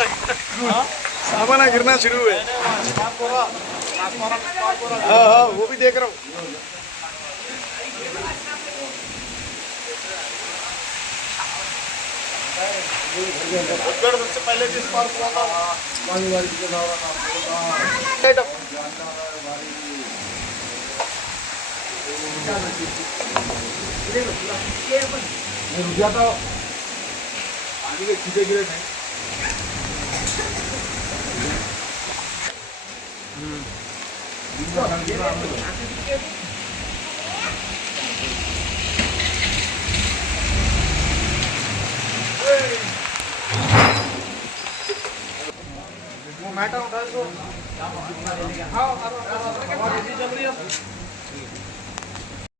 सामान गिरना शुरू है। हाँ हाँ वो भी देख रहा हूँ। सबसे पहले जिस पार्क हुआ था रुक जाता आगे के खींचे गिरे नहीं। मैटर उठा दो। हाँ